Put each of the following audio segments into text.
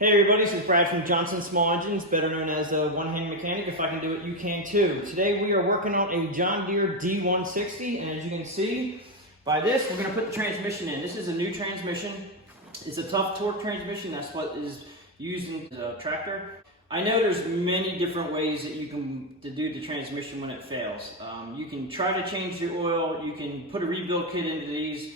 Hey everybody, this is Brad from Johnson Small Engines, better known as the one-hand mechanic. If I can do it, you can too. Today we are working on a John Deere D160, and as you can see by this, we're going to put the transmission in. This is a new transmission. It's a tough torque transmission. That's what is used in the tractor. I know there's many different ways that you can do the transmission when it fails. You can try to change the oil. You can put a rebuild kit into these.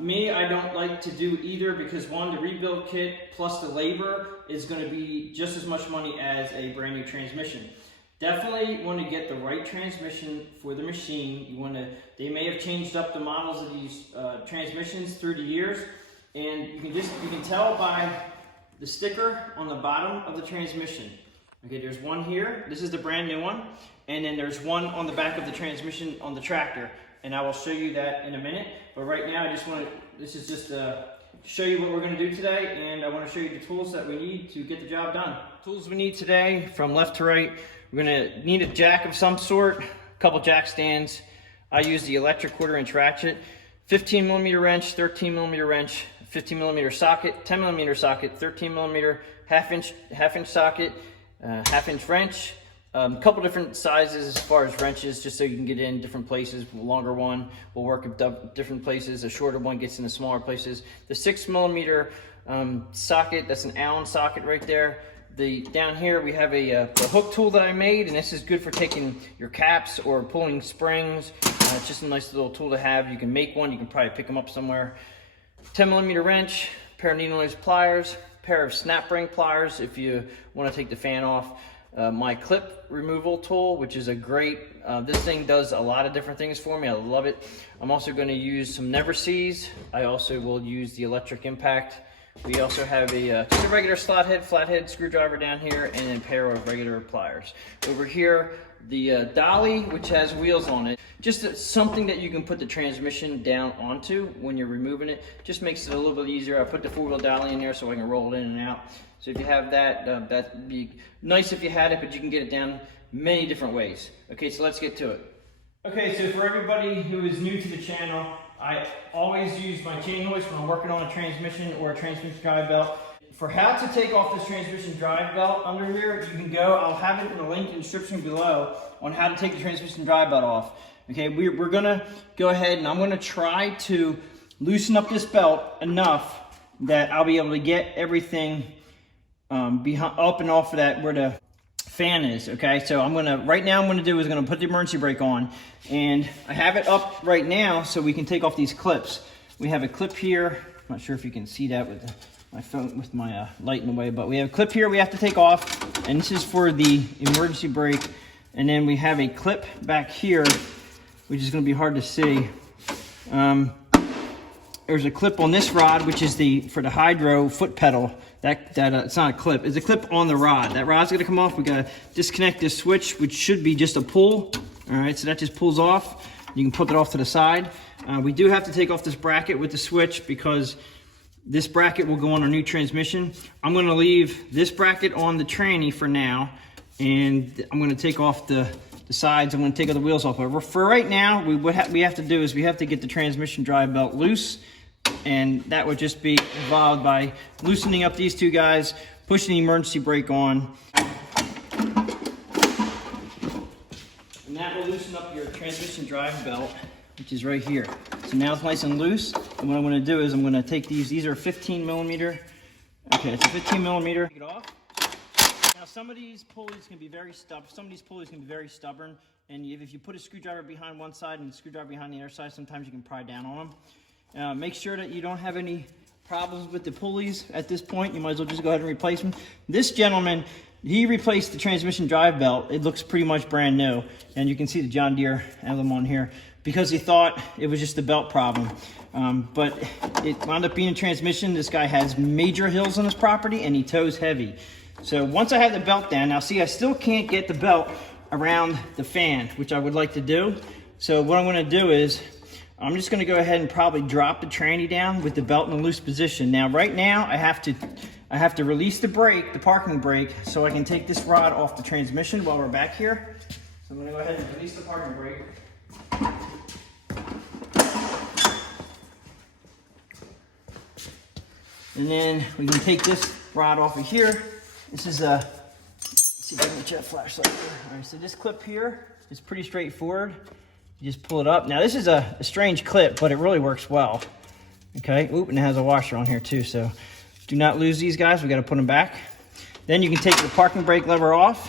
Me, I don't like to do either because one, the rebuild kit plus the labor is going to be just as much money as a brand new transmission. Definitely want to get the right transmission for the machine. They may have changed up the models of these transmissions through the years, and you can tell by the sticker on the bottom of the transmission. Okay, there's one here. This is the brand new one, and then there's one on the back of the transmission on the tractor. And I will show you that in a minute. But right now, this is just to show you what we're gonna do today, and I wanna show you the tools that we need to get the job done. Tools we need today, from left to right, we're gonna need a jack of some sort, a couple jack stands. I use the electric 1/4" ratchet, 15mm wrench, 13mm wrench, 15mm socket, 10mm socket, 13mm half-inch socket, half-inch wrench. A couple different sizes as far as wrenches, just so you can get in different places. A longer one will work at different places. A shorter one gets into smaller places. The 6mm socket, that's an Allen socket right there. Down here we have a hook tool that I made, and this is good for taking your caps or pulling springs. It's just a nice little tool to have. You can make one. You can probably pick them up somewhere. 10mm wrench, pair of needle nose pliers, pair of snap ring pliers if you want to take the fan off. My clip removal tool, which is a great, this thing does a lot of different things for me. I love it. I'm also going to use some Never Sees. I also will use the electric impact. We also have just a regular flathead screwdriver down here, and then a pair of regular pliers. Over here, the dolly, which has wheels on it. Just something that you can put the transmission down onto when you're removing it. Just makes it a little bit easier. I put the 4-wheel dolly in there so I can roll it in and out. So if you have that, that'd be nice if you had it, but you can get it down many different ways. Okay, so let's get to it. Okay, so for everybody who is new to the channel, I always use my chain hoist when I'm working on a transmission or a transmission drive belt. For how to take off this transmission drive belt under here, you can go, I'll have it in the link in the description below on how to take the transmission drive belt off. Okay, we're gonna go ahead and I'm gonna try to loosen up this belt enough that I'll be able to get everything up and off of that where the fan is. Okay, so right now I'm gonna put the emergency brake on, and I have it up right now so we can take off these clips. We have a clip here. I'm not sure if you can see that with my phone, with my light in the way, but we have a clip here we have to take off, and this is for the emergency brake. And then we have a clip back here, which is going to be hard to see. There's a clip on this rod, which is for the hydro foot pedal. It's not a clip, it's a clip on the rod. That rod's gonna come off. We gotta disconnect this switch, which should be just a pull. All right, so that just pulls off. You can put it off to the side. We do have to take off this bracket with the switch because this bracket will go on our new transmission. I'm gonna leave this bracket on the tranny for now, and I'm gonna take off the sides. I'm gonna take all the wheels off. But for right now, what we have to do is we have to get the transmission drive belt loose. And that would just be involved by loosening up these two guys, pushing the emergency brake on. And that will loosen up your transmission drive belt, which is right here. So now it's nice and loose. And what I'm gonna do is I'm gonna take these are 15mm. Okay, it's a 15mm. Take it off. Now some of these pulleys can be very stubborn. And if you put a screwdriver behind one side and a screwdriver behind the other side, sometimes you can pry down on them. Make sure that you don't have any problems with the pulleys at this point. You might as well just go ahead and replace them. This gentleman, he replaced the transmission drive belt. It looks pretty much brand new. And you can see the John Deere emblem on here because he thought it was just a belt problem. But it wound up being a transmission. This guy has major hills on his property and he tows heavy. So once I have the belt down, now see, I still can't get the belt around the fan, which I would like to do. So what I'm gonna do is, I'm just gonna go ahead and probably drop the tranny down with the belt in a loose position. Now, right now, I have to release the brake, the parking brake, so I can take this rod off the transmission while we're back here. So I'm gonna go ahead and release the parking brake. And then we can take this rod off of here. This is a, let's see if I can get you a flashlight here. All right, so this clip here is pretty straightforward. You just pull it up. Now this is a strange clip, but it really works well. Okay, oop, and it has a washer on here too, so do not lose these guys. We got to put them back. Then you can take the parking brake lever off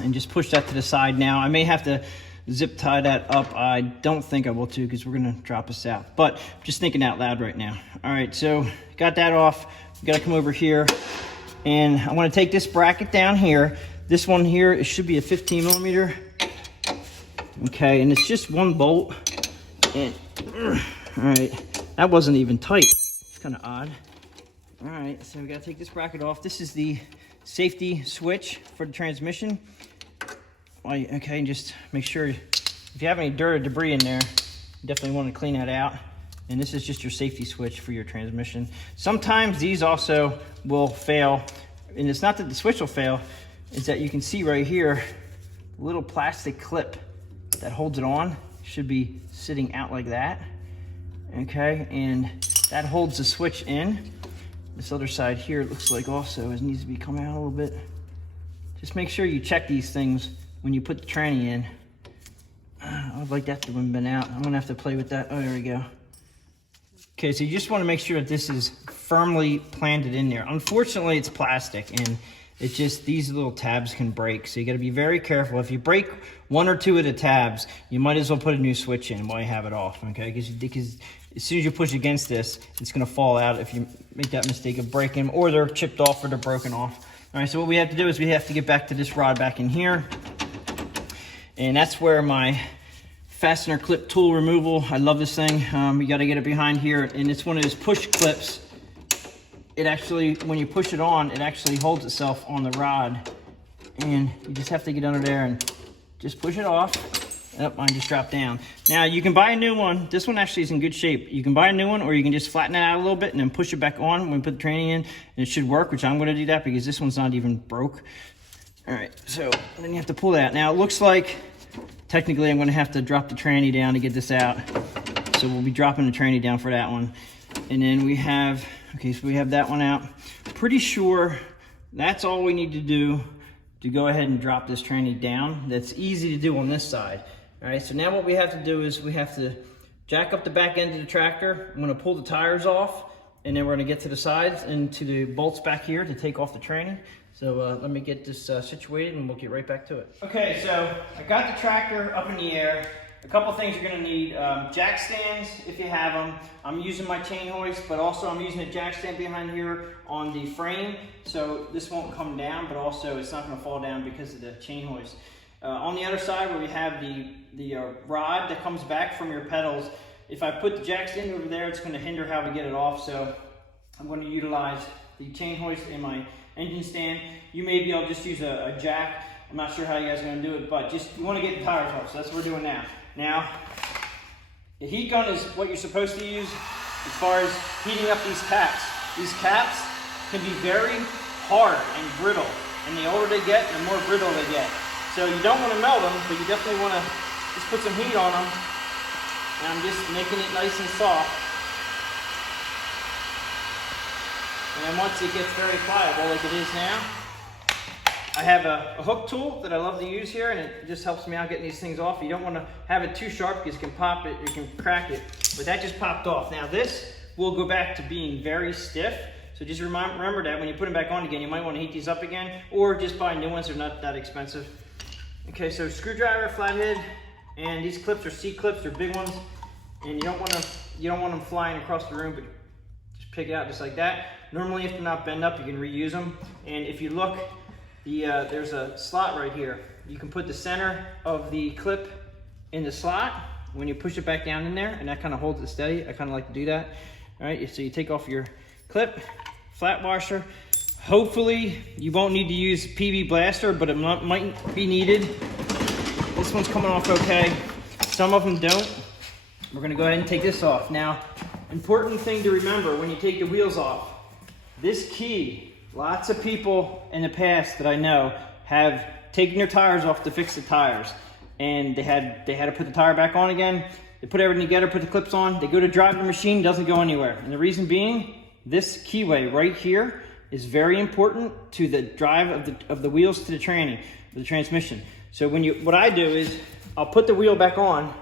and just push that to the side. Now I may have to zip tie that up. I don't think I will too, because we're gonna drop this out, but I'm just thinking out loud right now. All right, so got that off. We gotta come over here, and I want to take this bracket down here. This one here, it should be a 15 millimeter. Okay, and it's just one bolt. And all right, that wasn't even tight. It's kind of odd. All right, so we gotta take this bracket off. This is the safety switch for the transmission. Okay, and just make sure if you have any dirt or debris in there, you definitely want to clean that out. And this is just your safety switch for your transmission. Sometimes these also will fail, and it's not that the switch will fail, it's that you can see right here, a little plastic clip that holds it on should be sitting out like that. Okay, and that holds the switch in. This other side here, it looks like also it needs to be coming out a little bit. Just make sure you check these things when you put the tranny in. I'd like that to have been out. I'm gonna have to play with that. Oh, there we go. Okay, so you just wanna make sure that this is firmly planted in there. Unfortunately, it's plastic, and it just, these little tabs can break. So you gotta be very careful. If you break one or two of the tabs, you might as well put a new switch in while you have it off, okay? Because as soon as you push against this, it's gonna fall out if you make that mistake of breaking them, or they're chipped off or they're broken off. All right, so what we have to do is we have to get back to this rod back in here. And that's where my fastener clip tool removal, I love this thing. You gotta get it behind here, and it's one of those push clips. It actually, when you push it on, it actually holds itself on the rod. And you just have to get under there and just push it off. Oh, mine just dropped down. Now you can buy a new one. This one actually is in good shape. You can buy a new one, or you can just flatten it out a little bit and then push it back on when we put the tranny in, and it should work, which I'm gonna do that because this one's not even broke. All right, so then you have to pull that. Now it looks like, technically I'm gonna have to drop the tranny down to get this out. So we'll be dropping the tranny down for that one. And then we have, okay, so we have that one out. Pretty sure that's all we need to do to go ahead and drop this tranny down. That's easy to do on this side. All right, so now what we have to do is we have to jack up the back end of the tractor. I'm gonna pull the tires off, and then we're gonna get to the sides and to the bolts back here to take off the tranny. So let me get this situated, and we'll get right back to it. Okay, so I got the tractor up in the air. A couple things you're gonna need, jack stands if you have them. I'm using my chain hoist, but also I'm using a jack stand behind here on the frame, so this won't come down, but also it's not gonna fall down because of the chain hoist. On the other side where we have the rod that comes back from your pedals, if I put the jack stand over there, it's gonna hinder how we get it off, so I'm gonna utilize the chain hoist in my engine stand. You may be able to just use a jack. I'm not sure how you guys are gonna do it, but just, you wanna get the tires off, so that's what we're doing now. Now, the heat gun is what you're supposed to use as far as heating up these caps. These caps can be very hard and brittle, and the older they get, the more brittle they get. So you don't wanna melt them, but you definitely wanna just put some heat on them. And I'm just making it nice and soft. And then once it gets very pliable, like it is now, I have a hook tool that I love to use here, and it just helps me out getting these things off. You don't want to have it too sharp because you can pop it, you can crack it. But that just popped off. Now this will go back to being very stiff. So just remember that when you put them back on again, you might want to heat these up again, or just buy new ones. They're not that expensive. Okay, so screwdriver, flathead, and these clips are C-clips. They're big ones, and you don't want them flying across the room, but just pick it out just like that. Normally, if they're not bent up, you can reuse them. And if you look, there's a slot right here. You can put the center of the clip in the slot when you push it back down in there, and that kind of holds it steady. I kind of like to do that. All right, so you take off your clip, flat washer. Hopefully you won't need to use PB blaster, but it might be needed. This one's coming off okay. Some of them don't. We're gonna go ahead and take this off. Now, important thing to remember when you take the wheels off, this key, lots of people in the past that I know have taken their tires off to fix the tires, and they had to put the tire back on again. They put everything together, put the clips on, they go to drive the machine, doesn't go anywhere. And the reason being, this keyway right here is very important to the drive of the wheels to the tranny, the transmission. So what I do is I'll put the wheel back on,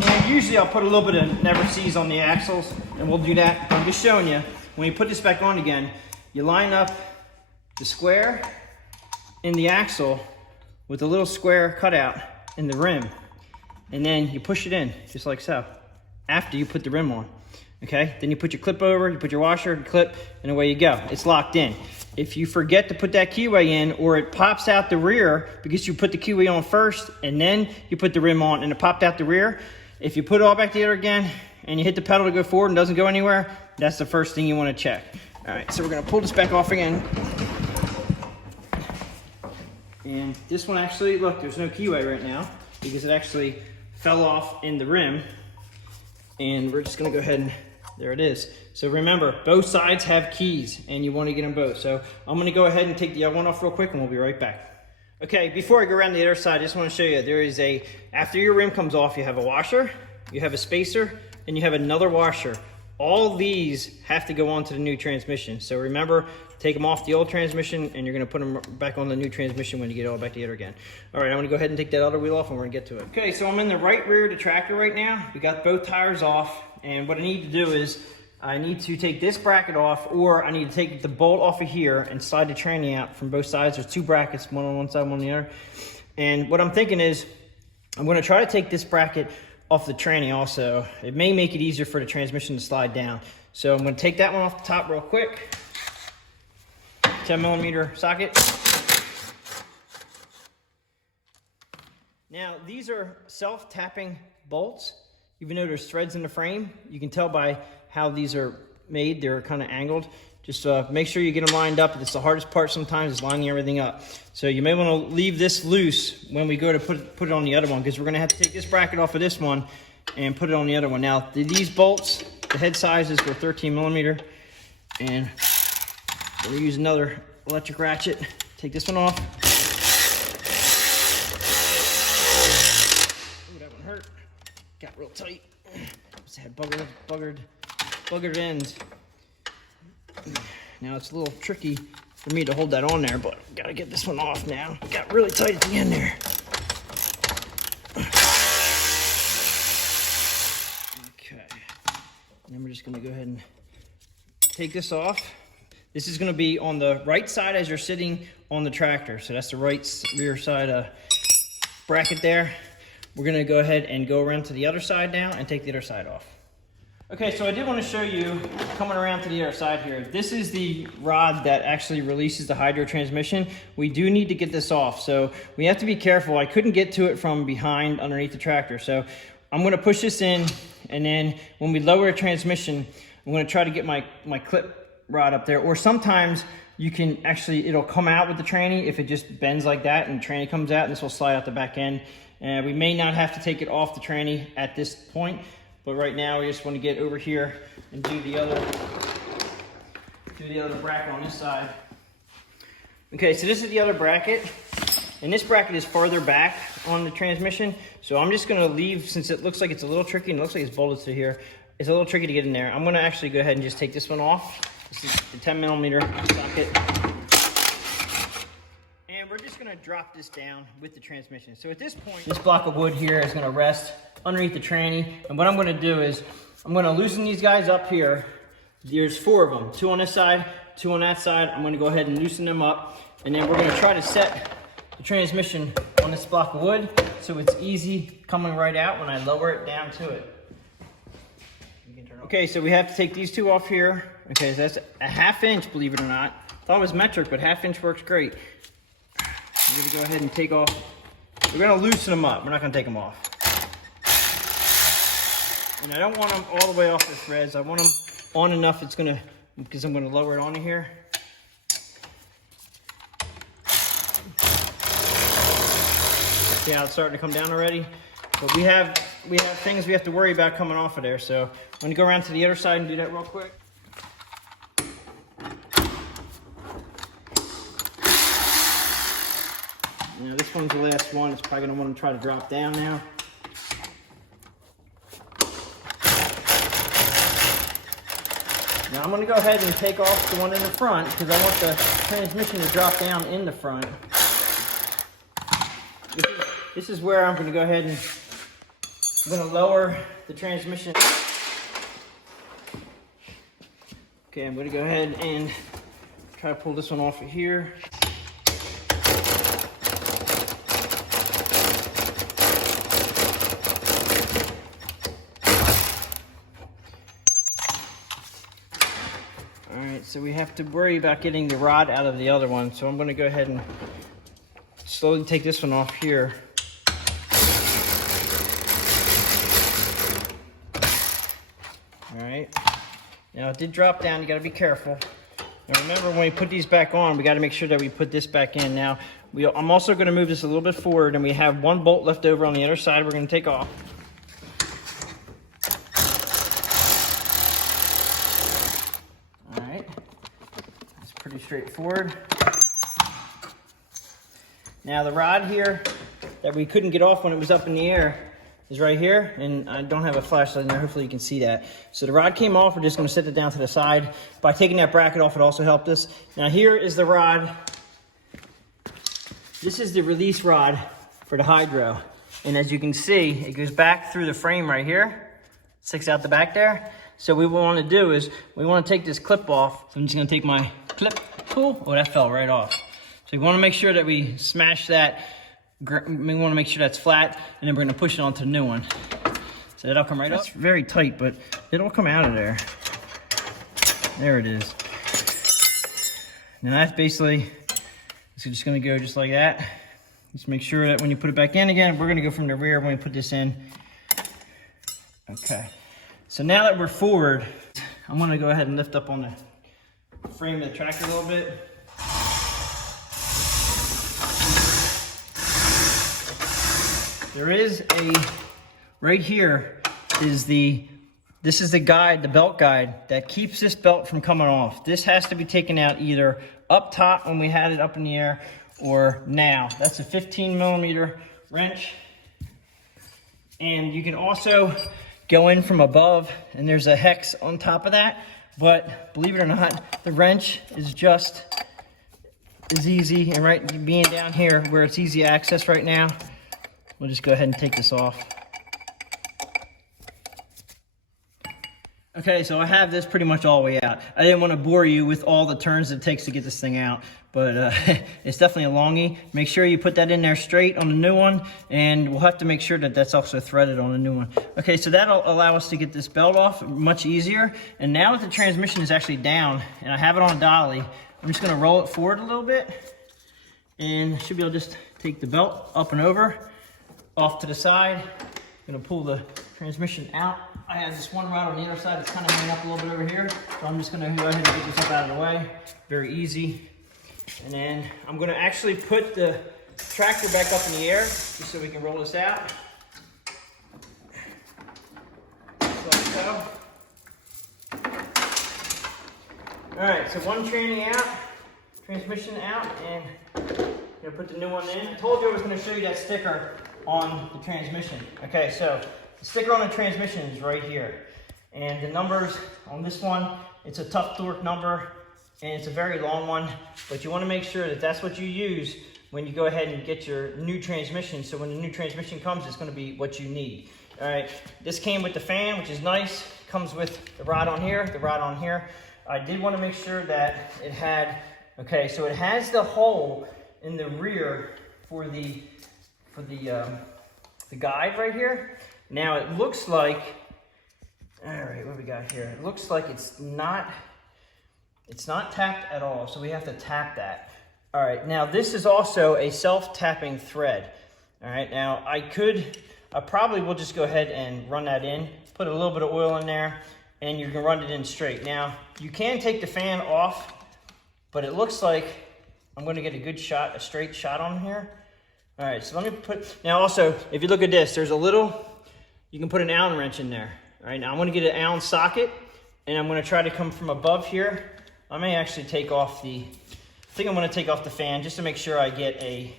and usually I'll put a little bit of never seize on the axles, and we'll do that. I'm just showing you, when you put this back on again, you line up the square in the axle with a little square cutout in the rim, and then you push it in, just like so, after you put the rim on. Okay, then you put your clip over, you put your washer, your clip, and away you go. It's locked in. If you forget to put that keyway in, or it pops out the rear because you put the keyway on first and then you put the rim on and it popped out the rear, if you put it all back together again and you hit the pedal to go forward and doesn't go anywhere, that's the first thing you want to check. All right, so we're gonna pull this back off again. And this one actually, look, there's no keyway right now because it actually fell off in the rim. And we're just gonna go ahead and, there it is. So remember, both sides have keys and you want to get them both. So I'm going to go ahead and take the other one off real quick and we'll be right back. Okay, before I go around the other side, I just want to show you, there is after your rim comes off, you have a washer, you have a spacer, and you have another washer. All these have to go onto the new transmission. So remember, take them off the old transmission and you're going to put them back on the new transmission when you get it all back together again. All right, I'm going to go ahead and take that other wheel off and we're going to get to it. Okay, so I'm in the right rear of the tractor right now. We got both tires off, and what I need to do is I need to take this bracket off, or I need to take the bolt off of here and slide the tranny out from both sides. There's two brackets, one on one side, one on the other. And what I'm thinking is I'm going to try to take this bracket off the tranny also. It may make it easier for the transmission to slide down. So I'm going to take that one off the top real quick. 10mm socket. Now these are self-tapping bolts. Even though there's threads in the frame, you can tell by how these are made, they're kind of angled. Just make sure you get them lined up. It's the hardest part sometimes, is lining everything up. So you may want to leave this loose when we go to put it on the other one, because we're going to have to take this bracket off of this one and put it on the other one. Now these bolts, the head sizes were 13mm, and we'll use another electric ratchet. Take this one off. Ooh, that one hurt. Got real tight. Just had buggered ends. Now it's a little tricky for me to hold that on there, but gotta get this one off now. Got really tight at the end there. Okay. And then we're just gonna go ahead and take this off. This is gonna be on the right side as you're sitting on the tractor. So that's the right rear side bracket there. We're gonna go ahead and go around to the other side now and take the other side off. Okay, so I did want to show you, coming around to the other side here, this is the rod that actually releases the hydro transmission. We do need to get this off, so we have to be careful. I couldn't get to it from behind underneath the tractor, so I'm going to push this in, and then when we lower the transmission, I'm going to try to get my clip rod up there, or sometimes you can actually, it'll come out with the tranny if it just bends like that and the tranny comes out, and this will slide out the back end. And we may not have to take it off the tranny at this point, but right now we just want to get over here and do the other bracket on this side. Okay, so this is the other bracket, and this bracket is farther back on the transmission. So I'm just going to leave, since it looks like it's a little tricky and it looks like it's bolted to here, it's a little tricky to get in there. I'm going to actually go ahead and just take this one off. This is the 10mm socket. And we're just going to drop this down with the transmission. So at this point, this block of wood here is going to rest underneath the tranny. And what I'm going to do is I'm going to loosen these guys up here. There's 4 of them, 2 on this side, 2 on that side. I'm going to go ahead and loosen them up. And then we're going to try to set the transmission on this block of wood so it's easy coming right out when I lower it down to it. Okay, so we have to take these 2 off here. Okay, so that's a 1/2 inch, believe it or not. Thought it was metric, but 1/2 inch works great. I'm going to go ahead and take off. We're going to loosen them up. We're not going to take them off. And I don't want them all the way off the threads. I want them on enough it's going to, because I'm going to lower it onto here. See how it's starting to come down already? But we have things we have to worry about coming off of there. So I'm going to go around to the other side and do that real quick. Now this one's the last one. It's probably going to want to try to drop down now. Now I'm going to go ahead and take off the one in the front because I want the transmission to drop down in the front. This is where I'm going to go ahead and I'm going to lower the transmission. Okay, I'm going to go ahead and try to pull this one off of here. Alright, so we have to worry about getting the rod out of the other one. So I'm going to go ahead and slowly take this one off here. Alright, now it did drop down, you got to be careful. Now remember, when we put these back on, we got to make sure that we put this back in. Now, I'm also going to move this a little bit forward, and we have one bolt left over on the other side we're going to take off. Alright, that's pretty straightforward. Now the rod here that we couldn't get off when it was up in the air is right here, and I don't have a flashlight in there, hopefully you can see that. So the rod came off, we're just going to set it down to the side. By taking that bracket off, it also helped us. Now here is the rod. This is the release rod for the hydro, and as you can see, it goes back through the frame right here, sticks out the back there. So what we want to do is, we want to take this clip off. So I'm just going to take my clip tool. Oh, that fell right off. So we want to make sure that we smash that. We want to make sure that's flat, and then we're going to push it onto the new one. So that'll come right up. It's very tight, but it'll come out of there. There it is. Now that's basically, it's just going to go just like that. Just make sure that when you put it back in again, we're going to go from the rear when we put this in. Okay. So now that we're forward, I'm going to go ahead and lift up on the frame of the tractor a little bit. There is right here is this is the guide, the belt guide, that keeps this belt from coming off. This has to be taken out either up top when we had it up in the air, or now. That's a 15mm wrench. And you can also go in from above, and there's a hex on top of that. But believe it or not, the wrench is just as easy, and right being down here where it's easy access right now, we'll just go ahead and take this off. Okay, so I have this pretty much all the way out. I didn't want to bore you with all the turns it takes to get this thing out, but it's definitely a longie. Make sure you put that in there straight on the new one, and we'll have to make sure that that's also threaded on the new one. Okay, so that'll allow us to get this belt off much easier. And now that the transmission is actually down, and I have it on a dolly, I'm just going to roll it forward a little bit, and I should be able to just take the belt up and over, off to the side. I'm going to pull the transmission out. I have this one rod on the other side that's kind of hanging up a little bit over here. So I'm just going to go ahead and get this up out of the way. Very easy. And then I'm going to actually put the tractor back up in the air just so we can roll this out. Just like so. Alright, so one tranny out, transmission out, and I'm going to put the new one in. I told you I was going to show you that sticker on the transmission. Okay, so the sticker on the transmission is right here. And the numbers on this one, it's a tough torque number, and it's a very long one, but you want to make sure that that's what you use when you go ahead and get your new transmission. So when the new transmission comes, it's going to be what you need. All right, this came with the fan, which is nice. Comes with the rod on here, the rod on here. I did want to make sure that it had, okay, so it has the hole in the rear for the guide right here. Now it looks like, all right, what we got here? It looks like it's not tapped at all, so we have to tap that. All right, now this is also a self-tapping thread. All right, now I probably will just go ahead and run that in, put a little bit of oil in there, and you can run it in straight. Now, you can take the fan off, but it looks like I'm gonna get a good shot, a straight shot on here. All right, so let me now also, if you look at this, there's a little, you can put an Allen wrench in there. All right, now I'm gonna get an Allen socket, and I'm gonna try to come from above here. I may actually take off I think I'm gonna take off the fan just to make sure I get a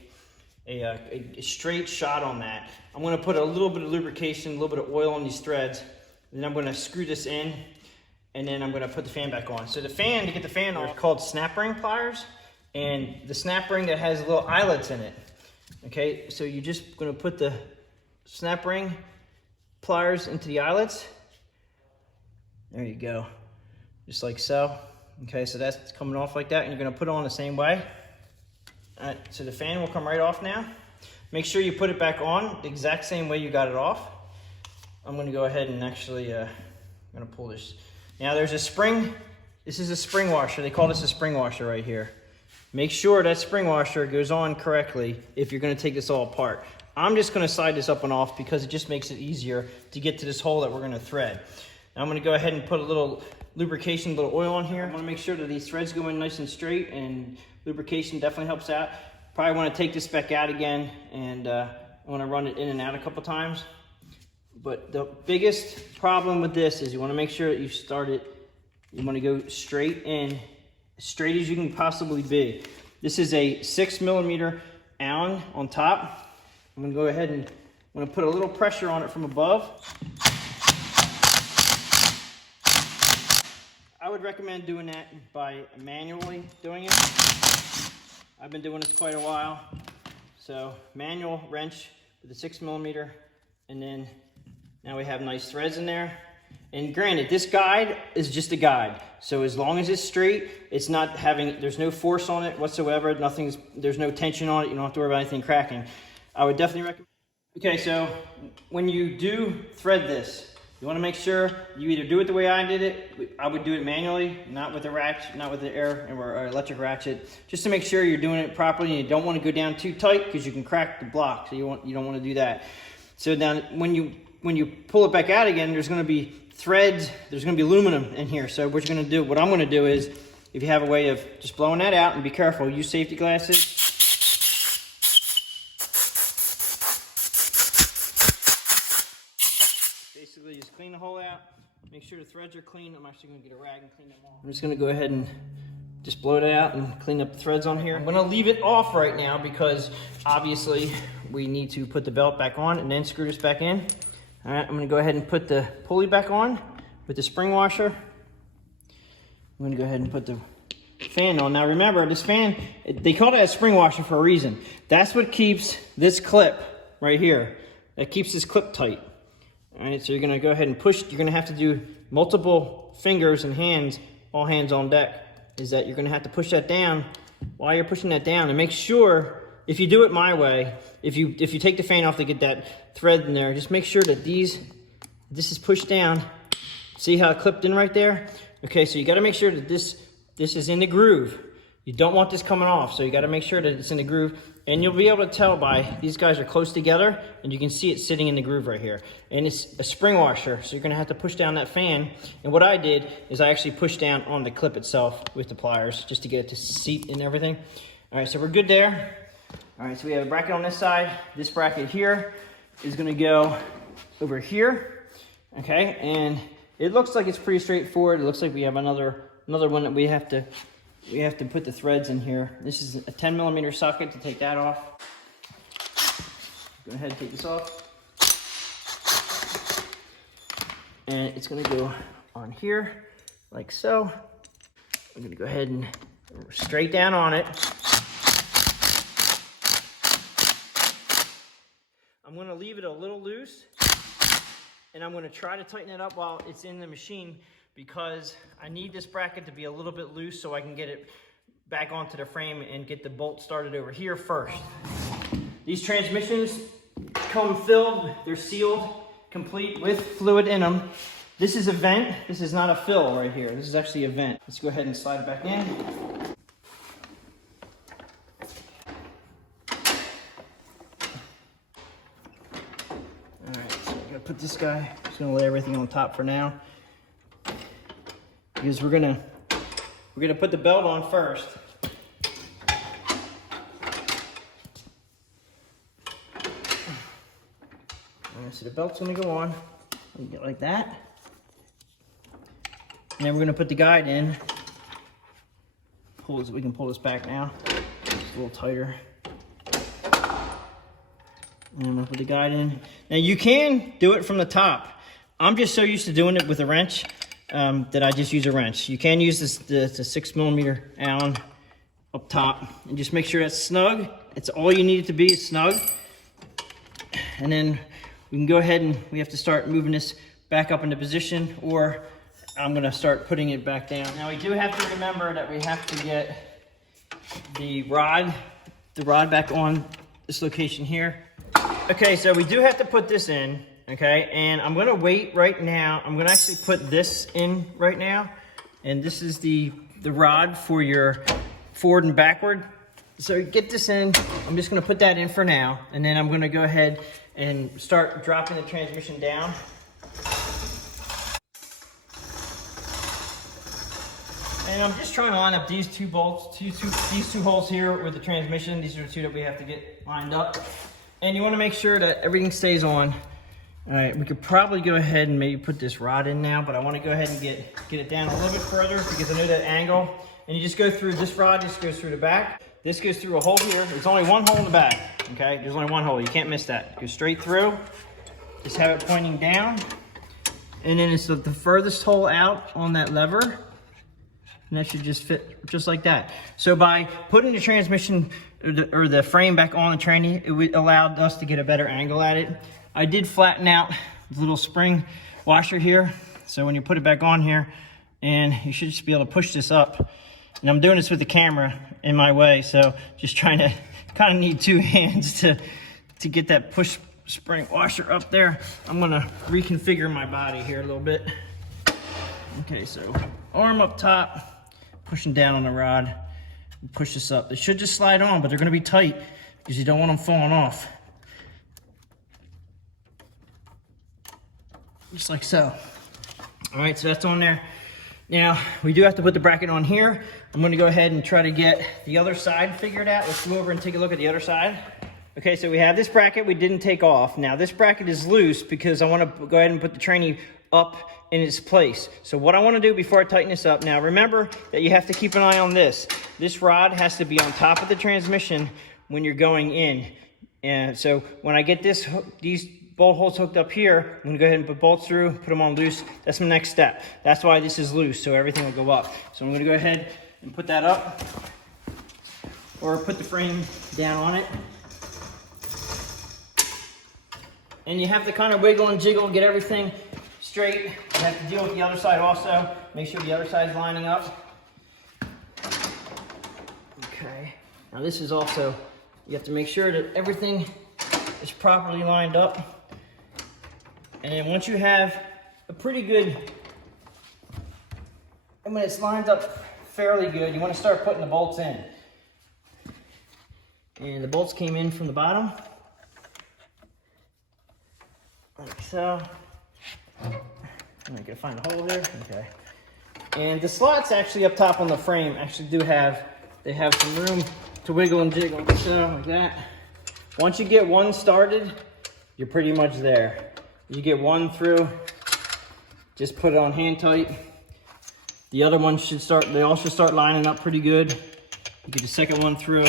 straight shot on that. I'm gonna put a little bit of lubrication, a little bit of oil on these threads, and then I'm gonna screw this in, and then I'm gonna put the fan back on. So the fan, to get the fan off, is called snap ring pliers, and the snap ring that has little eyelets in it. Okay, so you're just gonna put the snap ring pliers into the eyelets. There you go, just like so. Okay, so that's coming off like that, and you're gonna put it on the same way. All right, so the fan will come right off now. Make sure you put it back on the exact same way you got it off. I'm gonna go ahead and actually, I'm gonna pull this. Now there's a spring, this is a spring washer. They call this a spring washer right here. Make sure that spring washer goes on correctly if you're gonna take this all apart. I'm just gonna slide this up and off because it just makes it easier to get to this hole that we're gonna thread. Now I'm gonna go ahead and put a little lubrication, a little oil on here. I wanna make sure that these threads go in nice and straight, and lubrication definitely helps out. Probably wanna take this back out again, and I wanna run it in and out a couple times. But the biggest problem with this is you wanna make sure that you start it, you wanna go straight in, as straight as you can possibly be. This is a 6mm Allen on top. I'm gonna go ahead and I'm gonna put a little pressure on it from above. I would recommend doing that by manually doing it. I've been doing this quite a while. So manual wrench with a 6mm, and then now we have nice threads in there. And granted, this guide is just a guide. So as long as it's straight, it's not having, there's no force on it whatsoever. There's no tension on it. You don't have to worry about anything cracking. I would definitely recommend. Okay, so when you do thread this, you want to make sure you either do it the way I did it. I would do it manually, not with the ratchet, not with the air or electric ratchet, just to make sure you're doing it properly. And you don't want to go down too tight because you can crack the block. So you don't want to do that. So now when you pull it back out again, there's going to be threads, there's going to be aluminum in here. So what you're going to do, what I'm going to do is, if you have a way of just blowing that out, and be careful, use safety glasses. Basically just clean the hole out, make sure the threads are clean. I'm actually going to get a rag and clean them off. I'm just going to go ahead and just blow it out and clean up the threads on here. I'm going to leave it off right now because obviously we need to put the belt back on and then screw this back in. All right, I'm gonna go ahead and put the pulley back on with the spring washer. I'm gonna go ahead and put the fan on. Now remember, this fan, they call it a spring washer for a reason. That's what keeps this clip right here. That keeps this clip tight. All right, so you're gonna go ahead and push. You're gonna have to do multiple fingers and hands, all hands on deck, is that you're gonna have to push that down while you're pushing that down, and make sure, if you do it my way, if you take the fan off to get that thread in there, just make sure that this is pushed down. See how it clipped in right there? Okay, so you gotta make sure that this is in the groove. You don't want this coming off, so you gotta make sure that it's in the groove, and you'll be able to tell by, these guys are close together, and you can see it sitting in the groove right here. And it's a spring washer, so you're gonna have to push down that fan. And what I did is I actually pushed down on the clip itself with the pliers, just to get it to seat and everything. All right, so we're good there. All right, so we have a bracket on this side. This bracket here is gonna go over here, okay? And it looks like it's pretty straightforward. It looks like we have another one that we have to put the threads in here. This is a 10mm socket to take that off. Go ahead and take this off. And it's gonna go on here, like so. I'm gonna go ahead and straight down on it. I'm gonna leave it a little loose, and I'm gonna try to tighten it up while it's in the machine, because I need this bracket to be a little bit loose so I can get it back onto the frame and get the bolt started over here first. These transmissions come filled, they're sealed, complete with fluid in them. This is a vent, this is not a fill right here. This is actually a vent. Let's go ahead and slide it back in. Put this guy, just gonna lay everything on top for now, because we're gonna put the belt on first. Alright, so the belt's gonna go on, like that, and then we're gonna put the guide in. We can pull this back now, it's a little tighter. And I'm gonna put the guide in. Now you can do it from the top. I'm just so used to doing it with a wrench that I just use a wrench. You can use this the 6mm Allen up top, and just make sure that's snug. It's all you need it to be, is snug. And then we can go ahead and we have to start moving this back up into position, or I'm gonna start putting it back down. Now we do have to remember that we have to get the rod back on this location here. Okay, so we do have to put this in, okay? And I'm gonna wait right now. I'm gonna actually put this in right now. And this is the rod for your forward and backward. So get this in. I'm just gonna put that in for now. And then I'm gonna go ahead and start dropping the transmission down. And I'm just trying to line up these two bolts, these two holes here with the transmission. These are the two that we have to get lined up. And you want to make sure that everything stays on. All right, we could probably go ahead and maybe put this rod in now, but I want to go ahead and get it down a little bit further because I know that angle. And you just go through, this rod just goes through the back. This goes through a hole here. There's only one hole in the back, okay? There's only one hole, you can't miss that. Go straight through, just have it pointing down. And then it's the furthest hole out on that lever. And that should just fit just like that. So by putting the transmission or the frame back on the tranny, it allowed us to get a better angle at it. I did flatten out the little spring washer here. So when you put it back on here, and you should just be able to push this up. And I'm doing this with the camera in my way, so just trying to kind of need two hands to get that push spring washer up there. I'm gonna reconfigure my body here a little bit. Okay, so arm up top, pushing down on the rod, push this up. They should just slide on, but they're gonna be tight because you don't want them falling off. Just like so. All right, so that's on there. Now, we do have to put the bracket on here. I'm gonna go ahead and try to get the other side figured out. Let's go over and take a look at the other side. Okay, so we have this bracket we didn't take off. Now, this bracket is loose because I wanna go ahead and put the tranny up in its place. So what I wanna do before I tighten this up, now remember that you have to keep an eye on this. This rod has to be on top of the transmission when you're going in. And so when I get these bolt holes hooked up here, I'm gonna go ahead and put bolts through, put them on loose. That's my next step. That's why this is loose, so everything will go up. So I'm gonna go ahead and put that up, or put the frame down on it. And you have to kind of wiggle and jiggle and get everything straight. You have to deal with the other side also. Make sure the other side's lining up. Okay, now this is also, you have to make sure that everything is properly lined up. And then once you have a pretty good, and when it's lined up fairly good, you want to start putting the bolts in. And the bolts came in from the bottom, like so. I'm gonna find a hole there, okay. And the slots actually up top on the frame actually they have some room to wiggle and jiggle, so like that. Once you get one started, you're pretty much there. You get one through, just put it on hand tight. The other one should start, they all should start lining up pretty good. You get the second one through.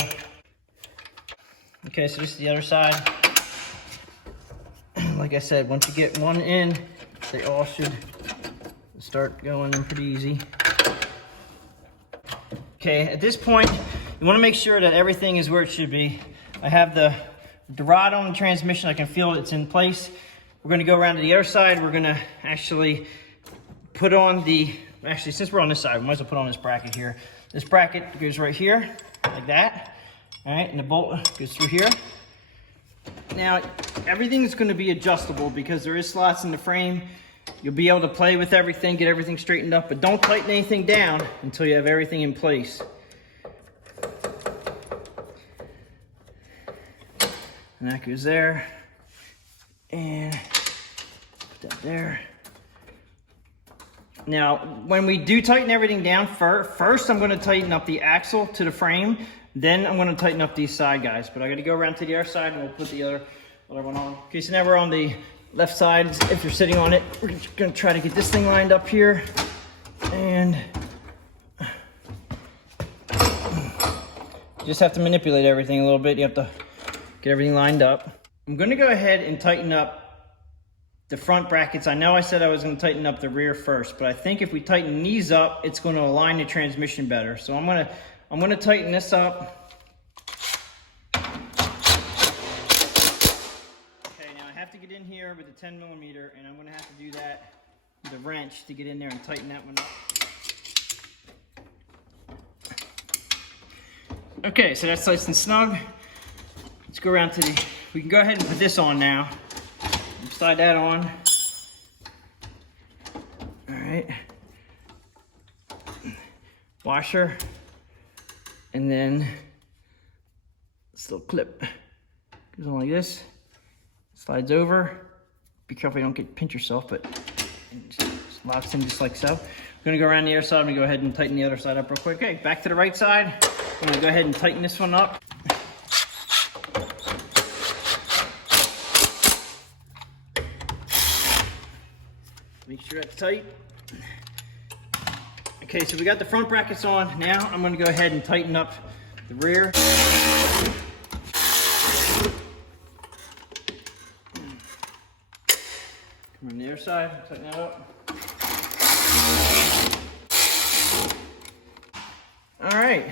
Okay, so this is the other side. Like I said, once you get one in, they all should start going in pretty easy. Okay, at this point, you wanna make sure that everything is where it should be. I have the rod on the transmission, I can feel it's in place. We're gonna go around to the other side. We're gonna actually put on actually since we're on this side, we might as well put on this bracket here. This bracket goes right here, like that. All right, and the bolt goes through here. Now, everything is gonna be adjustable because there is slots in the frame. You'll be able to play with everything, get everything straightened up, but don't tighten anything down until you have everything in place. And that goes there. And put that there. Now, when we do tighten everything down, first I'm gonna tighten up the axle to the frame, then I'm gonna tighten up these side guys. But I gotta go around to the other side and we'll put the other one on. Okay, so now we're on the left side. If you're sitting on it, we're just gonna try to get this thing lined up here. And you just have to manipulate everything a little bit. You have to get everything lined up. I'm gonna go ahead and tighten up the front brackets. I know I said I was going to tighten up the rear first, but I think if we tighten these up, it's going to align the transmission better. So I'm going to tighten this up. Okay, now I have to get in here with the 10mm, and I'm going to have to do that with a wrench to get in there and tighten that one up. Okay, so that's nice and snug. Let's go around to the, we can go ahead and put this on now. Slide that on. All right. Washer. And then this little clip goes on like this. Slides over. Be careful you don't pinch yourself, but it just locks in just like so. I'm gonna go around the other side. I'm gonna go ahead and tighten the other side up real quick. Okay, back to the right side. I'm gonna go ahead and tighten this one up. Make sure that's tight. Okay, so we got the front brackets on. Now I'm gonna go ahead and tighten up the rear. Come on the other side, tighten that up. All right,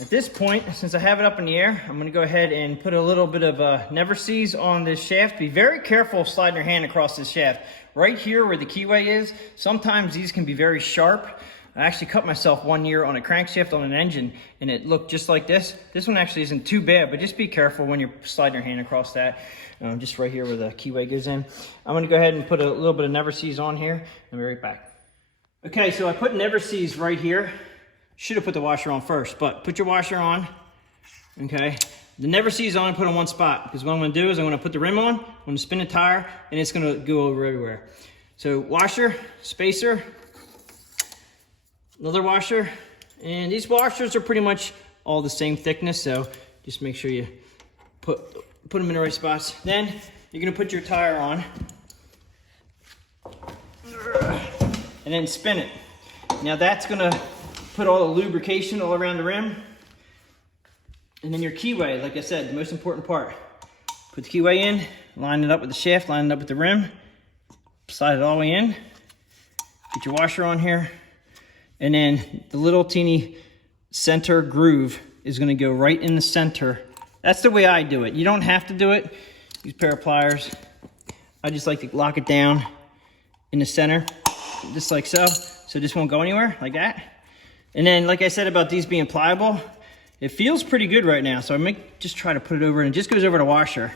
at this point, since I have it up in the air, I'm gonna go ahead and put a little bit of never seize on this shaft. Be very careful sliding your hand across this shaft. Right here where the keyway is, sometimes these can be very sharp. I actually cut myself one year on a crankshaft on an engine and it looked just like this. This one actually isn't too bad, but just be careful when you're sliding your hand across that. Just right here where the keyway goes in. I'm gonna go ahead and put a little bit of never seize on here. I'll be right back. Okay, so I put never seize right here. Should have put the washer on first, but put your washer on, okay? The never seize on and put on one spot, because what I'm gonna do is I'm gonna put the rim on, I'm gonna spin the tire, and it's gonna go over everywhere. So washer, spacer, another washer, and these washers are pretty much all the same thickness, so just make sure you put them in the right spots. Then you're gonna put your tire on, and then spin it. Now that's gonna put all the lubrication all around the rim. And then your keyway, like I said, the most important part. Put the keyway in, line it up with the shaft, line it up with the rim, slide it all the way in, get your washer on here, and then the little teeny center groove is gonna go right in the center. That's the way I do it. You don't have to do it. Use a pair of pliers. I just like to lock it down in the center, just like so. So this won't go anywhere, like that. And then, like I said about these being pliable, it feels pretty good right now, so I might just try to put it over, and it just goes over the washer.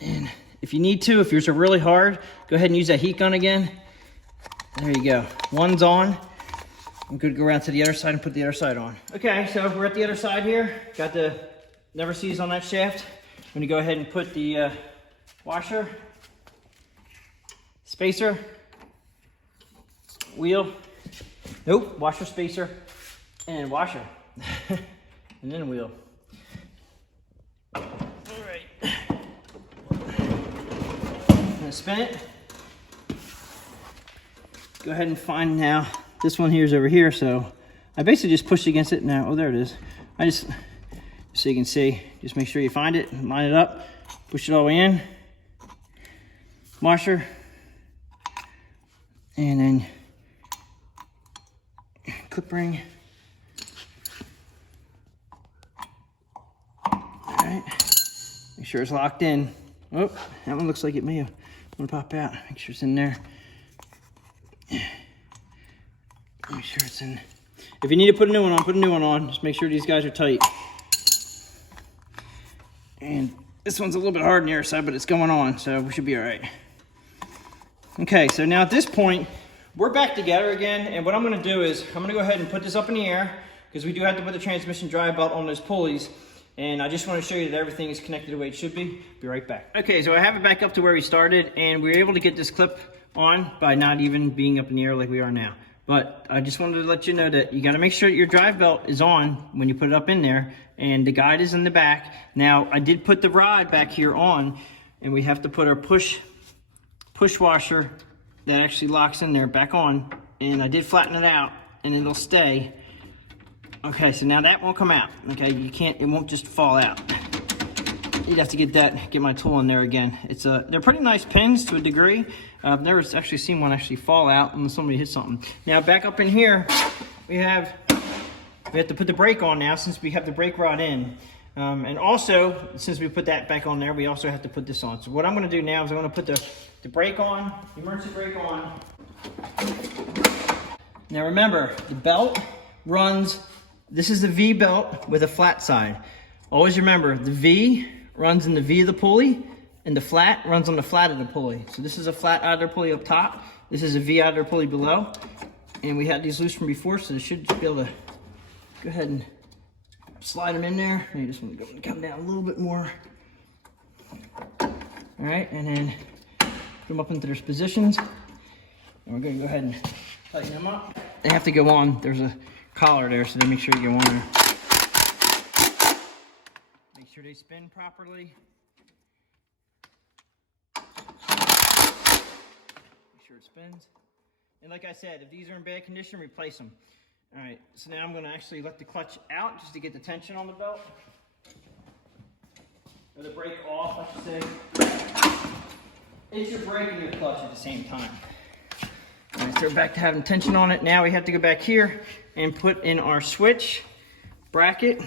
And if you need to, if yours are really hard, go ahead and use that heat gun again. There you go. One's on. I'm good to go around to the other side and put the other side on. Okay, so we're at the other side here. Got the never seize on that shaft. I'm gonna go ahead and put the washer, spacer, wheel, nope, washer, spacer, and washer. And then a wheel. All right. I'm gonna spin it. Go ahead and find now. This one here is over here, so I basically just pushed against it now. Oh, there it is. I just, so you can see, just make sure you find it, line it up, push it all the way in. Washer. And then clip ring. Alright, make sure it's locked in. Oh, that one looks like it may have want to pop out. Make sure it's in there. Make sure it's in. If you need to put a new one on, put a new one on. Just make sure these guys are tight. And this one's a little bit hard on the other side, but it's going on, so we should be all right. Okay, so now at this point, we're back together again, and what I'm gonna do is, I'm gonna go ahead and put this up in the air, because we do have to put the transmission drive belt on those pulleys, and I just wanna show you that everything is connected the way it should be. Be right back. Okay, so I have it back up to where we started, and we were able to get this clip on by not even being up in the air like we are now. But I just wanted to let you know that you gotta make sure that your drive belt is on when you put it up in there, and the guide is in the back. Now, I did put the rod back here on, and we have to put our push washer that actually locks in there back on, and I did flatten it out, and it'll stay. Okay, so now that won't come out. Okay, you can't, it won't just fall out. you'd have to get my tool in there again. They're pretty nice pins to a degree. I've never actually seen one actually fall out unless somebody hits something. Now back up in here, we have to put the brake on now since we have the brake rod in. And also, since we put that back on there, we also have to put this on. So what I'm gonna do now is I'm gonna put the brake on, the emergency brake on. Now remember, the belt runs, this is the V belt with a flat side. Always remember, the V runs in the V of the pulley, and the flat runs on the flat of the pulley. So this is a flat idler pulley up top, this is a V idler pulley below, and we had these loose from before, so they should just be able to go ahead and slide them in there. You just want to come down a little bit more. All right, and then put them up into their positions. And we're going to go ahead and tighten them up. They have to go on. There's a collar there, so they make sure you go on there. Make sure they spin properly. Make sure it spins. And like I said, if these are in bad condition, replace them. All right, so now I'm going to actually let the clutch out just to get the tension on the belt. Or the brake off, I should say. It's your brake and your clutch at the same time. All right, so we're back to having tension on it. Now we have to go back here and put in our switch bracket.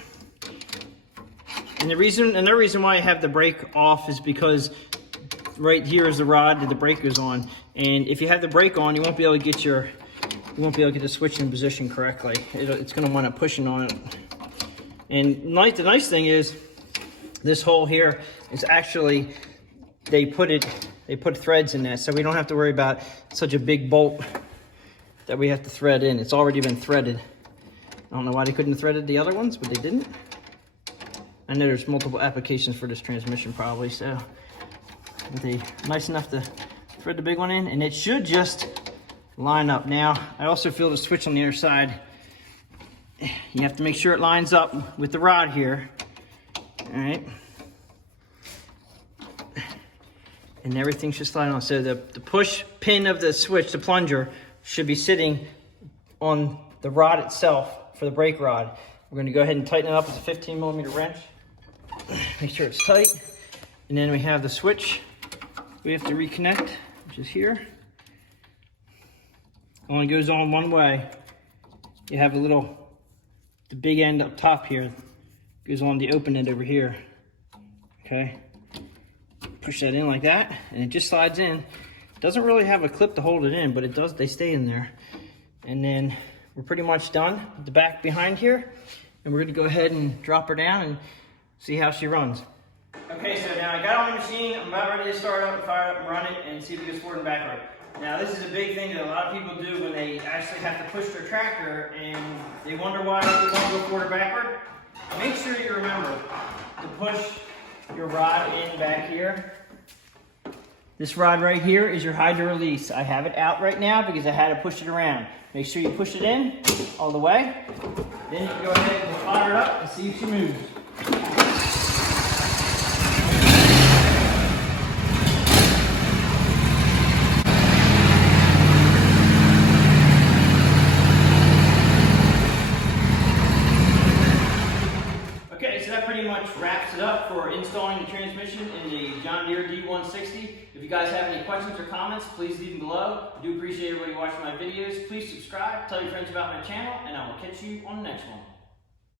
And the reason why I have the brake off is because right here is the rod that the brake goes on. And if you have the brake on, you won't be able to get the switch in position correctly. It's going to wind up pushing on it. And the nice thing is, this hole here is actually, they put threads in that, so we don't have to worry about such a big bolt that we have to thread in. It's already been threaded. I don't know why they couldn't have threaded the other ones, but they didn't. I know there's multiple applications for this transmission probably, so they're nice enough to thread the big one in, and it should just line up. Now, I also feel the switch on the other side. You have to make sure it lines up with the rod here. All right. And everything should slide on. So the push pin of the switch, the plunger, should be sitting on the rod itself for the brake rod. We're going to go ahead and tighten it up with a 15mm wrench. Make sure it's tight. And then we have the switch we have to reconnect, which is here. Only goes on one way. You have the big end up top here goes on the open end over here. Okay, push that in like that, and it just slides in. It doesn't really have a clip to hold it in, but it does. They stay in there. And then we're pretty much done with the back behind here, and we're going to go ahead and drop her down and see how she runs. Okay, so now I got on the machine. I'm about ready to start up and fire up and run it and see if it goes forward and backward. Now this is a big thing that a lot of people do when they actually have to push their tractor and they wonder why they want to go forward or backward. Make sure you remember to push your rod in back here. This rod right here is your hydro release. I have it out right now because I had to push it around. Make sure you push it in all the way. Then you can go ahead and fire it up and see if she moves. Pretty much wraps it up for installing the transmission in the John Deere D160. If you guys have any questions or comments, please leave them below. I do appreciate everybody watching my videos. Please subscribe, tell your friends about my channel, and I will catch you on the next one.